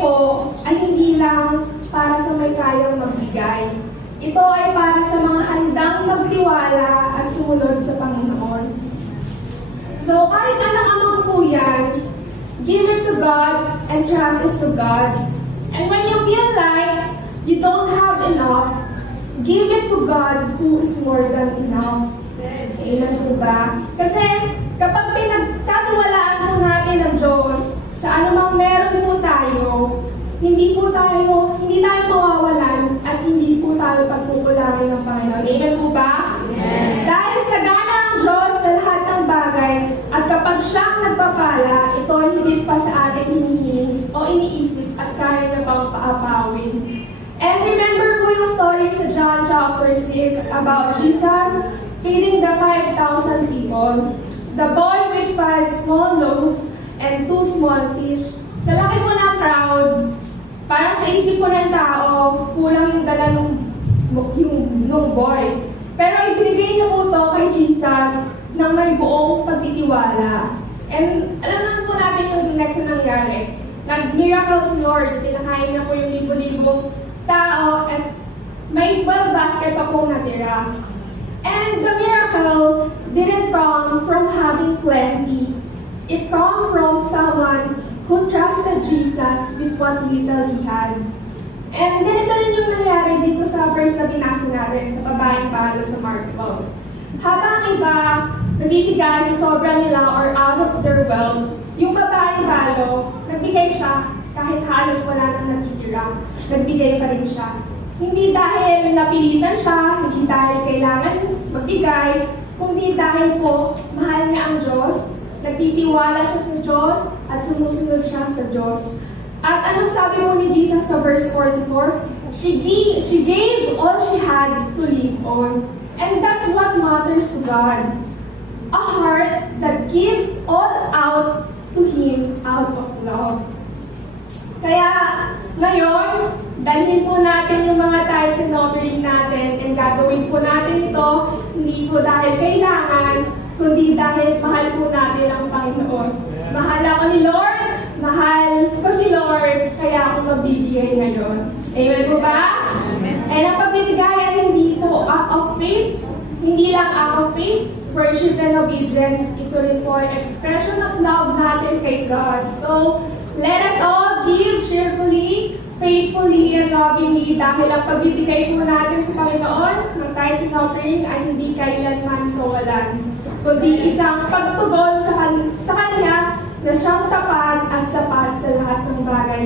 po ay hindi lang para sa may kayang magbigay. Ito ay para sa mga handang magtiwala at sumunod sa Panginoon. So, kahit anong amount po yan, give it to God and trust it to God. And when you feel like you don't have enough, give it to God who is more than enough. Amen po ba? Kasi kapag pinagkatiwalaan po natin ng Diyos sa anumang meron po tayo, hindi tayo mawawalan at hindi po tayo pagkukulangin ng Panginoon. Amen po ba? Amen. Dahil sagana ang Diyos sa lahat ng bagay at kapag siyang nagpapala, ito ay hindi pa sa atin hinihiling o iniisip at kaya niya pang paapawin. And remember po yung story sa John chapter 6 about Jesus feeding the 5,000 people. The boy with 5 small loaves and 2 small fish. Sa laki po ng crowd, parang sa isip po ng tao, kulang yung dala nung boy. Pero ibinigay niyo po ito kay Jesus ng may buong pagtitiwala. And alam naman po natin yung next na nangyari. Nag-miracle si Lord, pinakain na po yung libo-libong tao at may 12 basket pa pong natira. And the miracle didn't come from having plenty. It came from someone who trusted Jesus with what little he had. And ganito rin yung nangyari dito sa verse na binasa natin sa babaeng palo sa Mark 12. Habang iba nagbibigay sa sobra nila or out of their wealth, yung babaeng palo, nagbigay siya kahit halos wala nang natitira. Nagbigay pa rin siya. Hindi dahil napilitan siya, hindi dahil kailangan magbigay, kundi dahil po mahal niya ang Diyos, nagtitiwala siya sa Diyos, at sumusunod siya sa Diyos. At anong sabi mo ni Jesus sa verse 44? She gave all she had to live on. And that's what matters to God. A heart that gives all out to Him out of love. Kaya ngayon, dalhin po natin yung mga tithes and offering natin and gagawin po natin ito hindi po dahil kailangan, kundi dahil mahal po natin ang Panginoon. Mahal ako ni Lord, mahal ko si Lord, kaya ako magbibigay ngayon. Amen po ba? And ang pagbibigay ay hindi po act of faith, hindi lang act of faith, worship and obedience, ito rin po ay expression of love natin kay God. So, let us all give cheerfully, faithfully, and lovingly dahil ang pagbibigay po natin sa Panginoon ng tithes and offering ay hindi kailanman kawalan, kundi isang pagtugon sa Kanya na siyang tapat at sapat sa lahat ng bagay.